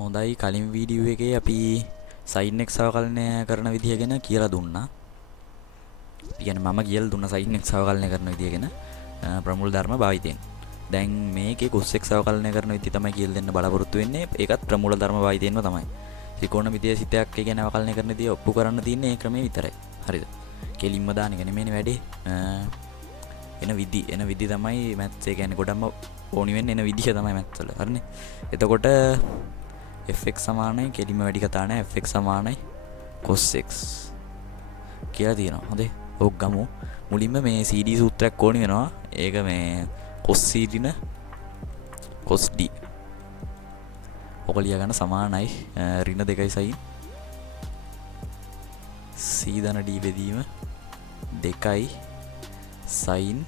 හොඳයි කලින් වීඩියෝ එකේ අපි sin x අවකලනය කරන විදිය ගැන කියලා දුන්නා. කියන්නේ මම කියලා දුන්න sin x අවකලනය කරන විදිය ගැන ප්‍රමුල් ධර්ම භාවිතයෙන්. දැන් මේකේ cos x අවකලනය කරන විදිය තමයි කියලා දෙන්න බලාපොරොත්තු වෙන්නේ. ඒකත් ප්‍රමුල ධර්ම භාවිතයෙන්ම තමයි. ත්‍රිකෝණමිතිය සිතයක් ඒ ගැන අවකලනය කරන විදිය ඔප්පු කරන්න තියෙන්නේ මේ ක්‍රමයේ විතරයි. හරිද? කෙලින්ම දාන එක නෙමෙයිනේ වැඩේ. එන විදි තමයි මැත්ස් ඒ කියන්නේ ගොඩක්ම ඕනි වෙන්නේ එන විදිහ තමයි මැත්ස් වල. හරිනේ. එතකොට fx සමානයි කෙලිම වැඩි කතා නැහැ fx සමානයි cos x කියලා තියෙනවා. හොඳේ. ඔක් ගමු. මුලින්ම මේ cd සූත්‍රයක් ඕනි වෙනවා. ඒක මේ cos c දින cos d. ඔක ලියා ගන්න සමානයි ඍණ 2යි sin c ධන d බෙදීම 2යි sin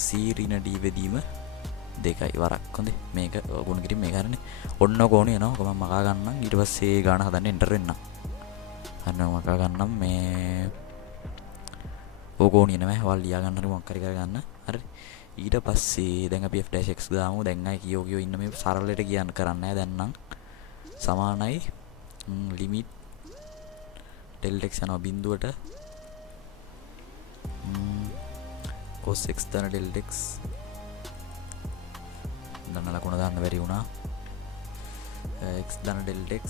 c ඍණ d බෙදීම 2යි වරක්. හොඳේ. මේක ගුණ කිරීම මේක හරිනේ. ඔන්න කොහොනේ එනවා. කොහොම මකා ගන්නම්. ඊට පස්සේ ගාන හදන්න එන්ටර් වෙන්න. හරිනේ මකා ගන්නම් මේ ඕකෝණිය නෑ. වල් ලියා ගන්න හරි මොකක් හරි කරගන්න. හරි. ඊට පස්සේ දැන් අපි f'(x) දාමු. දැන් අය කියෝ ඉන්න මේ සරලට කියන්න කරන්නේ නැහැ. දැන් නම් සමානයි ලිමිට් del x යනවා බිඳුවට cos x ධන del x දන්න ලකුණ දාන්න බැරි වුණා. x ධන del x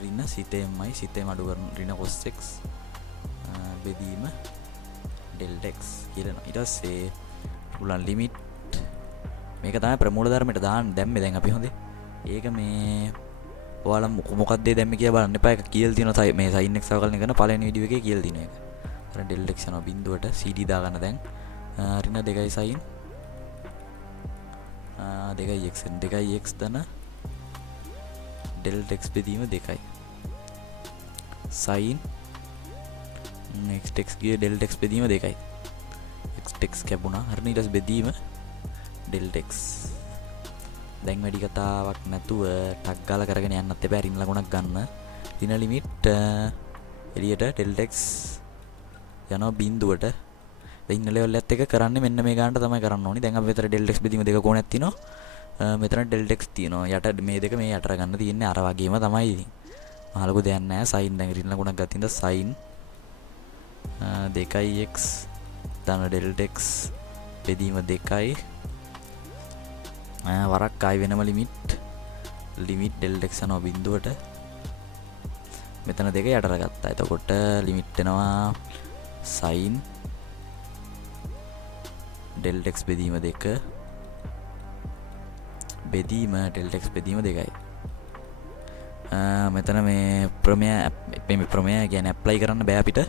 ඍණ සිතේම අඩු කරන ඍණ cos x බෙදීම del x කියලා. ඊට පස්සේ පුළුවන් ලිමිට් මේක තමයි ප්‍රමූල ධර්මයට දාන්න දැම්මේ දැන් අපි. හොඳේ. ඒක මේ ඔයාලා මොකක්ද දැම්මේ කියලා බලන්න එපා. ඒක කියලා තියෙනවා මේ sin x අවකලනය කරන පළවෙනි වීඩියෝ එකේ කියලා තියෙනවා ඒක. අර del x යනවා බිඳුවට cd දාගන්න දැන් ඍණ 2යි sin 2යි x ධන del x බෙදීම 2යි sin x ගිය del x බෙදීම 2යි x කැපුණා. හරිනේ. ඊට පස්සේ බෙදීම del x. දැන් වැඩි කතාවක් නැතුව ටක් ගාලා කරගෙන යන්නත් එපා. ඍණ ලකුණක් ගන්න. ඍණ ලිමිට් එළියට del x යනවා බිඳුවට. ඉන්න ලෙවල් එකත් එක කරන්නේ මෙන්න මේ ගානට තමයි කරන්න ඕනි. දැන් අපි මෙතන del x බෙදීම 2 කොනක් තියෙනවා. මෙතන del x තියෙනවා. යට මේ දෙක මේ යට ගන්න තියෙන්නේ අර වගේම තමයි ඉතින්. මහ ලොකු දෙයක් නැහැ. sin දැන් ඍණ ලකුණක් ගත්තින්ද sin 2x ධන del x බෙදීම 2යි වරක් ආයි වෙනම ලිමිට් del x යනවා බිඳුවට. මෙතන 2 යටට ගත්තා. එතකොට ලිමිට් එනවා sin del x බෙදීම 2 බෙදීම del x බෙදීම 2යි. මෙතන මේ ප්‍රමේය කියන්නේ ඇප්ලයි කරන්න බෑ අපිට.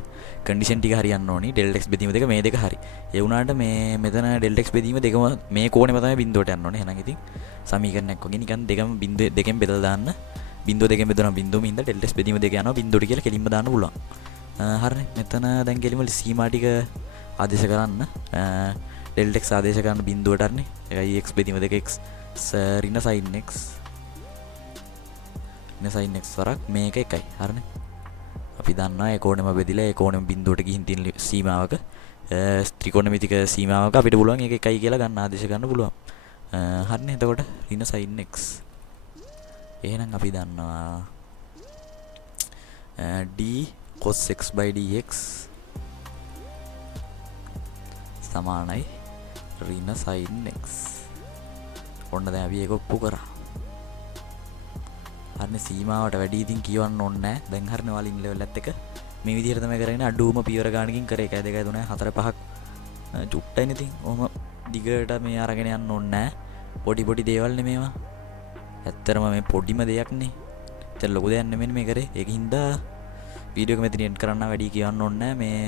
කන්ඩිෂන් ටික හරියන්න ඕනි. del x බෙදීම 2 මේ දෙක හරි. ඒ වුණාට මේ මෙතන del x බෙදීම 2ම මේ කෝණෙම තමයි බිඳුවට යන්න ඕනේ. එහෙනම් ඉතින් සමීකරණයක් වගේ නිකන් දෙකම බිඳුව දෙකෙන් බෙදලා දාන්න. බිඳුව දෙකෙන් බෙදුණා බිඳුවම ඉඳලා del x බෙදීම 2 යනවා බිඳුවට කියලා කෙලින්ම දාන්න පුළුවන්. හරිනේ. මෙතන දැන් කෙලින්ම සීමා ටික ආදේශ කරන්න. del x ආදේශ කරන්න බිඳුවට හරිනේ. ඒකයි x බෙදීම 2x ඍණ sin x sin x වරක් මේක එකයි. හරිනේ. අපි දන්නවා ඒ කෝණෙම බෙදිලා ඒ කෝණෙම බිඳුවට ගිහින් තියෙන සීමාවක ත්‍රිකෝණමිතික සීමාවක අපිට පුළුවන් ඒක එකයි කියලා ගන්න ආදේශ කරන්න පුළුවන්. හරිනේ. එතකොට ඍණ sin x එහෙනම් අපි දන්නවා d cos x by dx සමානයි ඍණ sin x. ඔන්න දැන් අපි ඒක ඔප්පු කරා. හරිනේ. සීමාවට වැඩි ඉතින් කියවන්න ඕනේ නැහැ. දැන් හරිනේ වලින් ලෙවල් එකත් එක මේ විදිහට තමයි කරගෙන අඩුවම පියවර ගානකින් කරේ 1 2 3 4 5ක් චුට්ටයිනේ. ඉතින් ඔහම දිගට මේ අරගෙන යන්න ඕනේ නැහැ. පොඩි දේවල් නේ මේවා. ඇත්තටම මේ පොඩිම දෙයක් නේ. ඉතින් ලොකු දෙයක් නෙමෙයි මේ කරේ. ඒකින්ද වීඩියෝ එක මෙතන එන්ඩ් කරන්න වැඩි කියවන්න ඕනේ නැහැ. මේ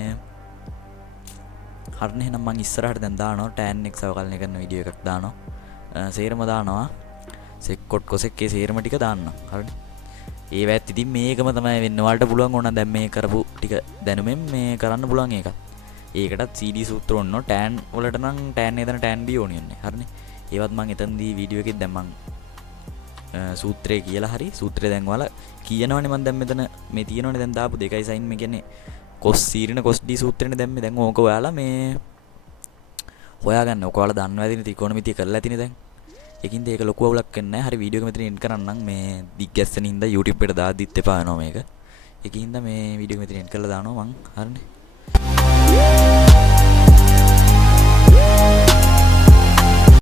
හරිනේ. එහෙනම් මම ඉස්සරහට දැන් දානවා tan x අවකලනය කරන වීඩියෝ එකක් දානවා. සේරම දානවා. sec cot cos එක සේරම ටික දාන්න. හරිනේ. ඒවත් ඉතින් මේකම තමයි වෙන්න. ඔයාලට පුළුවන් ඕන දැන් මේ කරපු ටික දැනුමෙන් මේ කරන්න පුළුවන් ඒකත්. ඒකටත් cd සූත්‍ර ඕන tan වලට නම් tan එතන tan b ඕනේ යන්නේ. හරිනේ. ඒවත් මම එතනදී වීඩියෝ එකෙත් දැන් මම සූත්‍රය කියලා හරි සූත්‍රය දැන් ඔයාලා කියනවනේ මම දැන් මෙතන මේ තියෙනවනේ දැන් දාපු 2යි sin මේ කියන්නේ cos c ඍණ cos d සූත්‍රෙනේ දැම්මේ. දැන් ඕක ඔයාලා මේ හොයාගන්න. ඔක ඔයාලා දන්නවා ඇතිනේ ත්‍රිකෝණමිතිය කරලා ඇතිනේ දැන්. ඒකින්ද ඒක ලොකු අවුලක් වෙන්නේ නැහැ. හරි වීඩියෝ එක මෙතන එන්ඩ් කරන්නම්. මේ දිග් ගැස්සෙන හින්දා YouTube එකට දාද්දිත් එපා වෙනවා මේක. ඒකින්ද මේ වීඩියෝ එක මෙතන එන්ඩ් කරලා දානවා මං. හරිනේ.